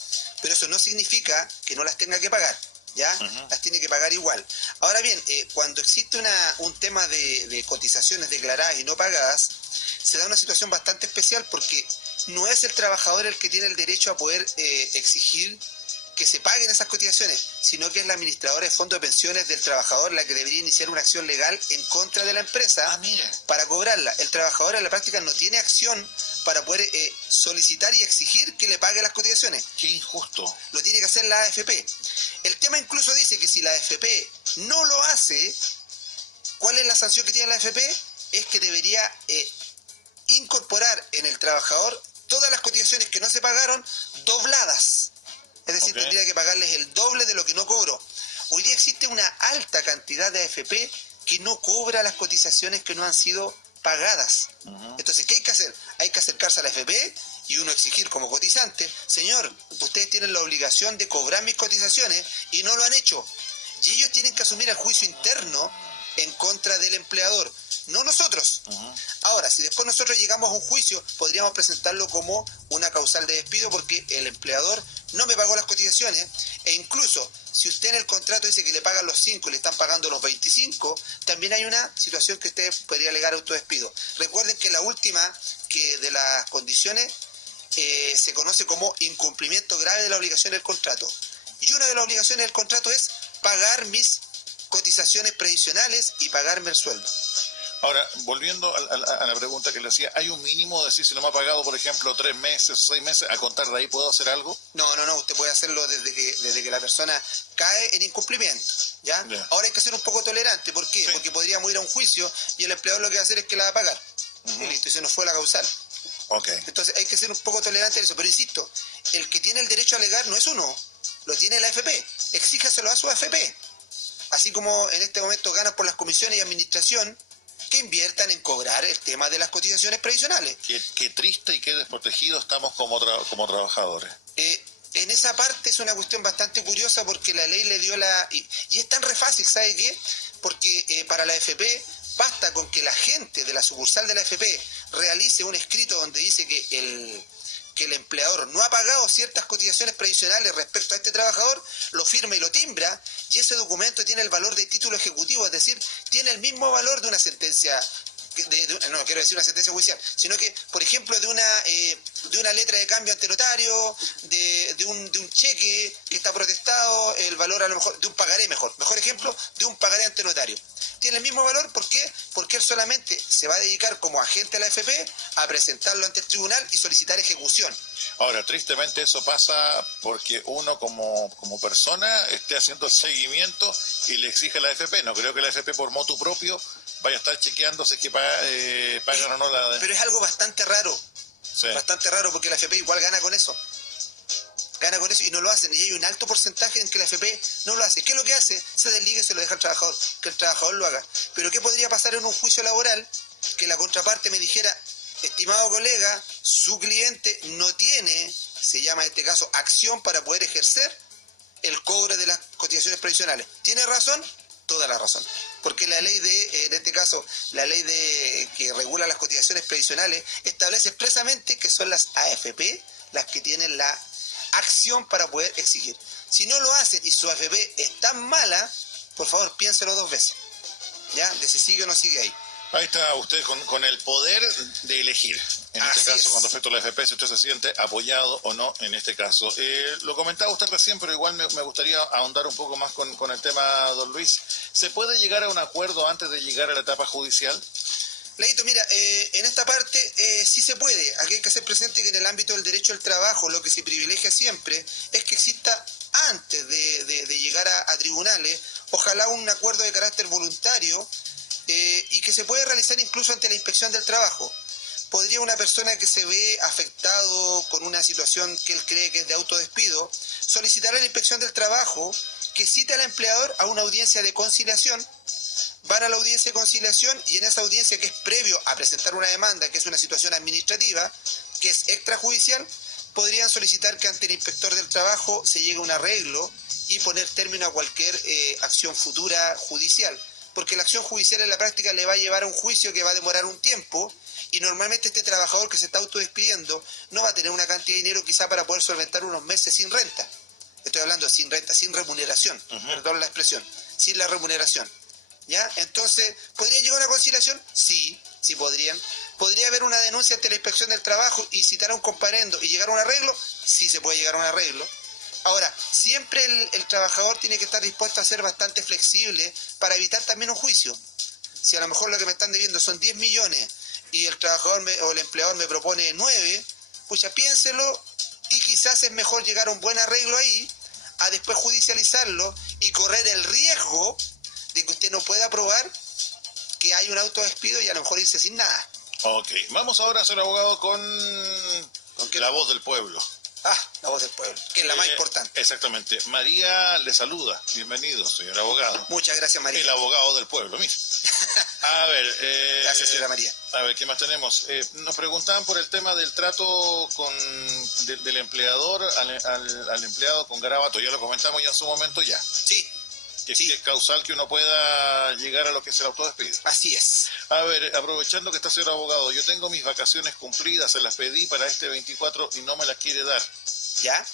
Pero eso no significa que no las tenga que pagar, ¿ya? Las tiene que pagar igual. Ahora bien, cuando existe un tema de cotizaciones declaradas y no pagadas, se da una situación bastante especial porque no es el trabajador el que tiene el derecho a poder exigir que se paguen esas cotizaciones, sino que es la administradora de fondo de pensiones del trabajador la que debería iniciar una acción legal en contra de la empresa para cobrarla. El trabajador en la práctica no tiene acción para poder solicitar y exigir que le pague las cotizaciones. Qué injusto. Lo tiene que hacer la AFP. El tema incluso dice que si la AFP no lo hace, ¿cuál es la sanción que tiene la AFP? Es que debería incorporar en el trabajador todas las cotizaciones que no se pagaron dobladas. Es decir, tendría que pagarles el doble de lo que no cobró. Hoy día existe una alta cantidad de AFP que no cobra las cotizaciones que no han sido pagadas. Entonces, ¿qué hay que hacer? Hay que acercarse a la AFP y uno exigir como cotizante, señor, ustedes tienen la obligación de cobrar mis cotizaciones y no lo han hecho. Y ellos tienen que asumir el juicio interno en contra del empleador, no nosotros. Ahora, si después nosotros llegamos a un juicio, podríamos presentarlo como una causal de despido porque el empleador no me pagó las cotizaciones, e incluso si usted en el contrato dice que le pagan los 5 y le están pagando los 25, también hay una situación que usted podría alegar autodespido. Recuerden que la última de las condiciones se conoce como incumplimiento grave de la obligación del contrato. Y una de las obligaciones del contrato es pagar mis cotizaciones previsionales y pagarme el sueldo. Ahora, volviendo a la pregunta que le hacía, ¿hay un mínimo de decir si no me ha pagado, por ejemplo, 3 meses o 6 meses, a contar de ahí puedo hacer algo? No, usted puede hacerlo desde que la persona cae en incumplimiento, ¿ya? Ahora hay que ser un poco tolerante, ¿por qué? Sí. Porque podríamos ir a un juicio y el empleador lo que va a hacer es que la va a pagar. Y listo, y se nos fue la causal. Entonces hay que ser un poco tolerante en eso, pero insisto, el que tiene el derecho a alegar no es uno, lo tiene la AFP, exíjaselo a su AFP. Así como en este momento ganan por las comisiones y administración, que inviertan en cobrar el tema de las cotizaciones previsionales. Qué triste y qué desprotegidos estamos como trabajadores. En esa parte es una cuestión bastante curiosa porque la ley le dio y es tan re fácil, ¿sabe qué? Porque para la AFP basta con que la gente de la sucursal de la AFP realice un escrito donde dice que el empleador no ha pagado ciertas cotizaciones previsionales respecto a este trabajador, lo firma y lo timbra, y ese documento tiene el valor de título ejecutivo, es decir, tiene el mismo valor de una sentencia no quiero decir una sentencia judicial, sino que, por ejemplo, de una letra de cambio ante notario, de un cheque que está protestado, el valor a lo mejor, de un pagaré mejor ejemplo, de un pagaré ante notario. Tiene el mismo valor, ¿por qué? Porque él solamente se va a dedicar como agente de la AFP a presentarlo ante el tribunal y solicitar ejecución. Ahora, tristemente eso pasa porque uno como persona esté haciendo el seguimiento y le exige a la AFP. No creo que la AFP por motu propio vaya a estar chequeando si es que pagan o no la... Pero es algo bastante raro. Sí. Bastante raro porque la AFP igual gana con eso. Gana con eso y no lo hacen. Y hay un alto porcentaje en que la AFP no lo hace. ¿Qué es lo que hace? Se desliga y se lo deja al trabajador. Que el trabajador lo haga. Pero ¿qué podría pasar en un juicio laboral? Que la contraparte me dijera, estimado colega, su cliente no tiene, se llama en este caso, acción para poder ejercer el cobro de las cotizaciones previsionales. ¿Tiene razón? Toda la razón. Porque la ley en este caso, la ley que regula las cotizaciones previsionales establece expresamente que son las AFP las que tienen la acción para poder exigir. Si no lo hacen y su AFP es tan mala, por favor piénselo 2 veces. ¿Ya? De si sigue o no sigue ahí. Ahí está usted con el poder de elegir. En este caso, con respecto a la AFP, si usted se siente apoyado o no en este caso. Lo comentaba usted recién, pero igual me gustaría ahondar un poco más con el tema, don Luis. ¿Se puede llegar a un acuerdo antes de llegar a la etapa judicial? Leito, mira, en esta parte sí se puede. Aquí hay que hacer presente que en el ámbito del derecho al trabajo lo que se privilegia siempre es que exista antes de llegar a tribunales, ojalá un acuerdo de carácter voluntario y que se puede realizar incluso ante la inspección del trabajo. ¿Podría una persona que se ve afectado con una situación que él cree que es de autodespido solicitar a la inspección del trabajo que cite al empleador a una audiencia de conciliación? Van a la audiencia de conciliación y en esa audiencia, que es previo a presentar una demanda, que es una situación administrativa, que es extrajudicial, podrían solicitar que ante el inspector del trabajo se llegue a un arreglo y poner término a cualquier acción futura judicial. Porque la acción judicial en la práctica le va a llevar a un juicio que va a demorar un tiempo y normalmente este trabajador que se está autodespidiendo no va a tener una cantidad de dinero quizá para poder solventar unos meses sin renta. Estoy hablando sin renta, sin remuneración, perdón la expresión, sin la remuneración. ¿Ya? Entonces, ¿podría llegar a una conciliación? Sí, sí podrían. ¿Podría haber una denuncia ante la inspección del trabajo y citar a un comparendo y llegar a un arreglo? Sí se puede llegar a un arreglo. Ahora, siempre el trabajador tiene que estar dispuesto a ser bastante flexible para evitar también un juicio. Si a lo mejor lo que me están debiendo son 10 millones y el trabajador o el empleador me propone 9, pues ya piénselo y quizás es mejor llegar a un buen arreglo ahí, a después judicializarlo y correr el riesgo de que usted no pueda probar que hay un autodespido y a lo mejor irse sin nada. Ok, vamos ahora a ser abogado con la voz del pueblo. La voz del pueblo, que es la más importante. Exactamente. María le saluda. Bienvenido, señor abogado. Muchas gracias, María. El abogado del pueblo, mire. A ver. Gracias, señora María. A ver, ¿qué más tenemos? Nos preguntaban por el tema del trato del empleador al empleado con garabato. Ya lo comentamos ya en su momento ya. Sí. Que es causal que uno pueda llegar a lo que es el autodespido. Así es. A ver, aprovechando que está señor abogado, yo tengo mis vacaciones cumplidas, se las pedí para este 24 y no me las quiere dar. ¿Ya?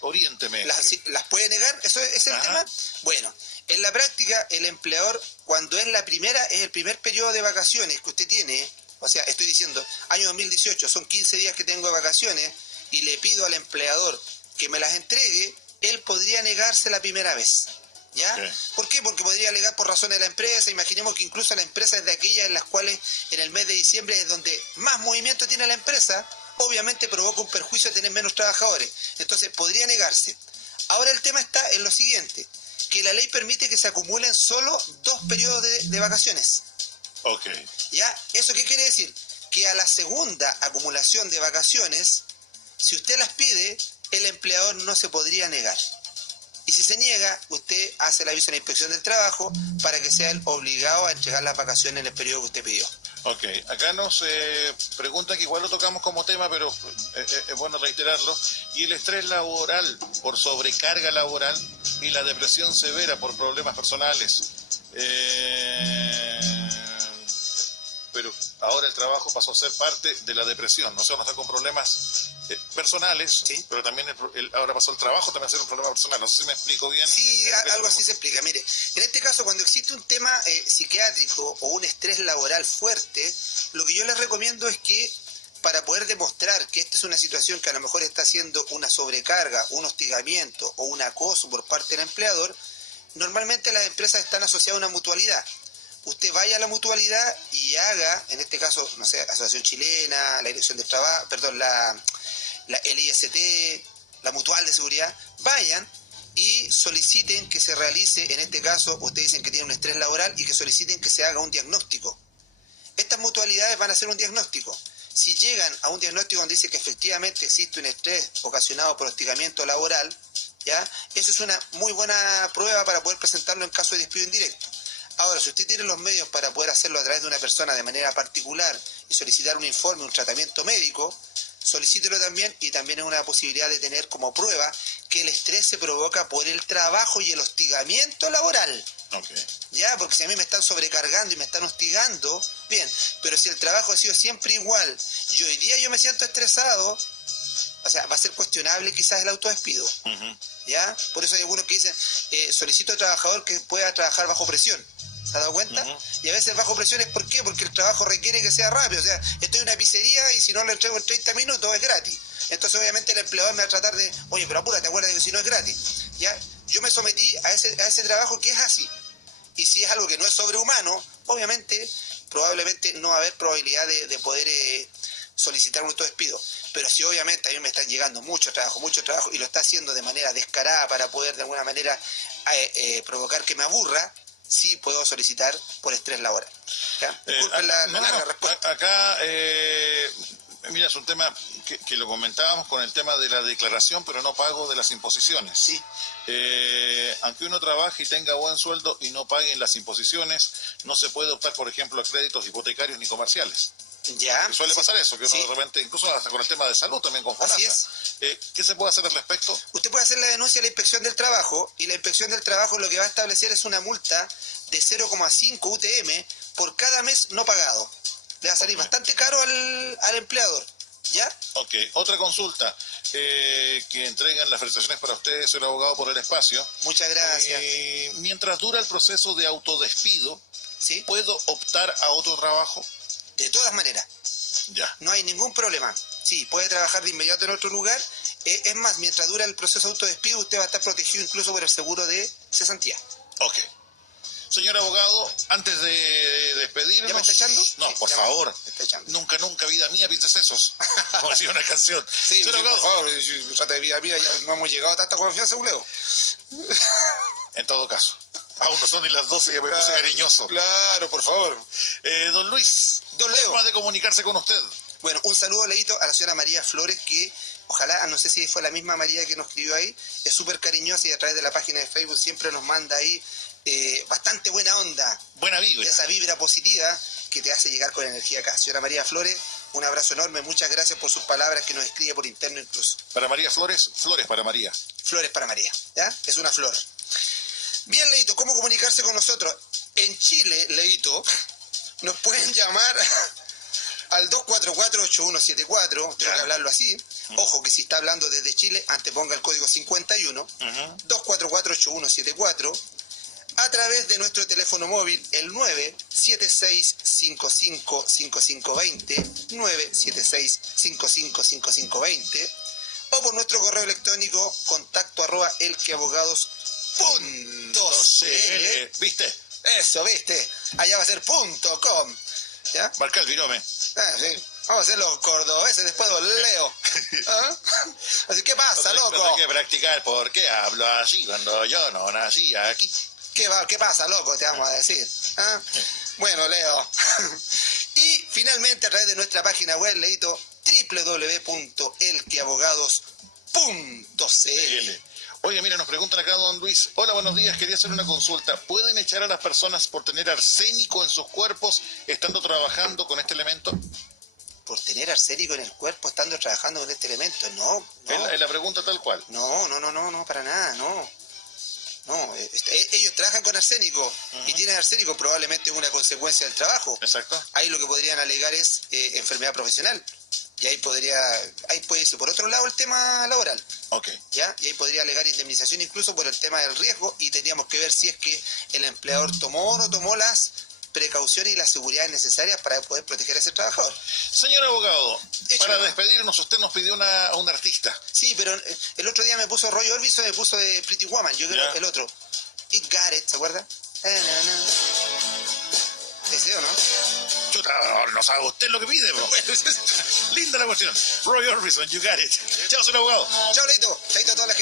Oriénteme. ¿Las puede negar? ¿Eso es el tema? Bueno, en la práctica, el empleador, cuando es el primer periodo de vacaciones que usted tiene, o sea, estoy diciendo, año 2018, son 15 días que tengo de vacaciones, y le pido al empleador que me las entregue, él podría negarse la primera vez. ¿Ya? Okay. ¿Por qué? Porque podría alegar por razones de la empresa. Imaginemos que incluso la empresa es de aquellas en las cuales en el mes de diciembre es donde más movimiento tiene la empresa, obviamente provoca un perjuicio de tener menos trabajadores. Entonces podría negarse. Ahora el tema está en lo siguiente, que la ley permite que se acumulen solo 2 periodos de vacaciones. Ok. ¿Ya? ¿Eso qué quiere decir? Que a la segunda acumulación de vacaciones, si usted las pide, el empleador no se podría negar. Y si se niega, usted hace el aviso a la inspección del trabajo para que sea el obligado a entregar las vacaciones en el periodo que usted pidió. Ok, acá nos preguntan que igual lo tocamos como tema, pero es bueno reiterarlo, y el estrés laboral por sobrecarga laboral y la depresión severa por problemas personales. Pero ahora el trabajo pasó a ser parte de la depresión, o sea, uno está con problemas personales, Sí. pero también ahora pasó el trabajo también a ser un problema personal. No sé si me explico bien. Sí, algo así se explica. Mire, en este caso, cuando existe un tema psiquiátrico o un estrés laboral fuerte, lo que yo les recomiendo es que para poder demostrar que esta es una situación que a lo mejor está haciendo una sobrecarga, un hostigamiento o un acoso por parte del empleador, normalmente las empresas están asociadas a una mutualidad. Usted vaya a la mutualidad y haga, en este caso, no sé, Asociación Chilena, la Dirección del Trabajo, perdón, el IST, la Mutual de Seguridad, vayan y soliciten que se realice, en este caso, ustedes dicen que tienen un estrés laboral y que soliciten que se haga un diagnóstico. Estas mutualidades van a hacer un diagnóstico. Si llegan a un diagnóstico donde dice que efectivamente existe un estrés ocasionado por hostigamiento laboral, ¿ya? Eso es una muy buena prueba para poder presentarlo en caso de despido indirecto. Ahora, si usted tiene los medios para poder hacerlo a través de una persona de manera particular y solicitar un informe, un tratamiento médico, solicítelo también, y también es una posibilidad de tener como prueba que el estrés se provoca por el trabajo y el hostigamiento laboral. Okay. Ya, porque si a mí me están sobrecargando y me están hostigando, bien, pero si el trabajo ha sido siempre igual y hoy día yo me siento estresado, o sea, va a ser cuestionable quizás el autodespido. ¿Ya? Por eso hay algunos que dicen, solicito al trabajador que pueda trabajar bajo presión. ¿Se ha dado cuenta? Y a veces bajo presión es ¿por qué? Porque el trabajo requiere que sea rápido. O sea, estoy en una pizzería y si no lo entrego en 30 minutos es gratis. Entonces obviamente el empleador me va a tratar de, oye, pero apúrate, acuérdate que si no es gratis. ¿Ya? Yo me sometí a ese trabajo que es así. Y si es algo que no es sobrehumano, obviamente, probablemente no va a haber probabilidad de poder solicitar un autodespido. Pero si obviamente a mí me están llegando mucho trabajo, y lo está haciendo de manera descarada para poder de alguna manera provocar que me aburra, sí puedo solicitar por estrés laboral. Disculpen la larga respuesta. Acá, mira, es un tema que lo comentábamos con el tema de la declaración, pero no pago de las imposiciones. Sí. Aunque uno trabaje y tenga buen sueldo y no paguen las imposiciones, no se puede optar, por ejemplo, a créditos hipotecarios ni comerciales. Ya. Que suele pasar eso, que uno sí. de repente, incluso hasta con el tema de salud también con FONASA. Así es. ¿Qué se puede hacer al respecto? Usted puede hacer la denuncia a la Inspección del Trabajo, y la Inspección del Trabajo lo que va a establecer es una multa de 0,5 UTM por cada mes no pagado. Le va a salir bastante caro al empleador. ¿Ya? Ok, otra consulta que entregan las felicitaciones para ustedes, señor abogado, por el espacio. Muchas gracias. Mientras dura el proceso de autodespido, ¿Sí? ¿puedo optar a otro trabajo? De todas maneras. Ya. No hay ningún problema. Sí, puede trabajar de inmediato en otro lugar. Es más, mientras dura el proceso de autodespido, usted va a estar protegido incluso por el seguro de cesantía. Ok. Señor abogado, antes de despedirnos... ¿Ya me está echando? No, Sí, por favor. me está echando. Nunca, vida mía, viste esos. Como decía una canción. Sí, Señor abogado, por favor, si trata de vida mía, ya no hemos llegado a tanta confianza, un Leo. en todo caso. Aún no son ni las 12 y ya me puse cariñoso. Claro, por favor. Don Luis, Don Leo. forma de comunicarse con usted. Bueno, un saludo, Leito, a la señora María Flores, que ojalá, no sé si fue la misma María que nos escribió ahí, es súper cariñosa y a través de la página de Facebook siempre nos manda ahí bastante buena onda. Buena vibra. Esa vibra positiva que te hace llegar con energía acá. Señora María Flores, un abrazo enorme, muchas gracias por sus palabras que nos escribe por interno incluso. Para María Flores, flores para María. Flores para María, ¿ya? Es una flor. Bien, Leito, ¿cómo comunicarse con nosotros? En Chile, Leito, nos pueden llamar al 244-8174, tengo que hablarlo así. Ojo que si está hablando desde Chile, anteponga el código 51, 244-8174, a través de nuestro teléfono móvil, el 976-55-5520, 976-55-5520, o por nuestro correo electrónico, contacto@elqueabogados.cl. ¿Viste? Eso, ¿viste? Allá va a ser .com. ¿Ya? Marca el virome. Sí. Vamos a hacer los cordobeses después de Leo. ¿Ah? Así, ¿qué pasa, loco? Hay que practicar porque hablo así cuando yo no nací aquí. ¿Qué pasa, loco? Te vamos a decir. ¿Ah? Bueno, Leo. Y finalmente a través de nuestra página web, Leito, www.elqueabogados.cl. Oye, mira, nos preguntan acá, don Luis. Hola, buenos días, quería hacer una consulta. ¿Pueden echar a las personas por tener arsénico en sus cuerpos estando trabajando con este elemento? ¿Por tener arsénico en el cuerpo estando trabajando con este elemento? No. Es la pregunta tal cual. No, para nada, no. No, ellos trabajan con arsénico y tienen arsénico, probablemente es una consecuencia del trabajo. Exacto. Ahí lo que podrían alegar es enfermedad profesional. Y ahí puede irse por otro lado el tema laboral. Ok. ¿Ya? Y ahí podría alegar indemnización incluso por el tema del riesgo y tendríamos que ver si es que el empleador tomó o no tomó las precauciones y las seguridades necesarias para poder proteger a ese trabajador. Señor abogado, para ¿no? despedirnos usted nos pidió a un artista. Sí, pero el otro día me puso Roy Orbison, me puso de Pretty Woman, yo creo el otro. It Got It, ¿se acuerda? ¿Ese o no? Chuta, no sabe usted lo que pide, bro. Linda la cuestión. Roy Orbison, you got it. Chao, señor abogado. Chao, Leito. Chaito a toda la gente.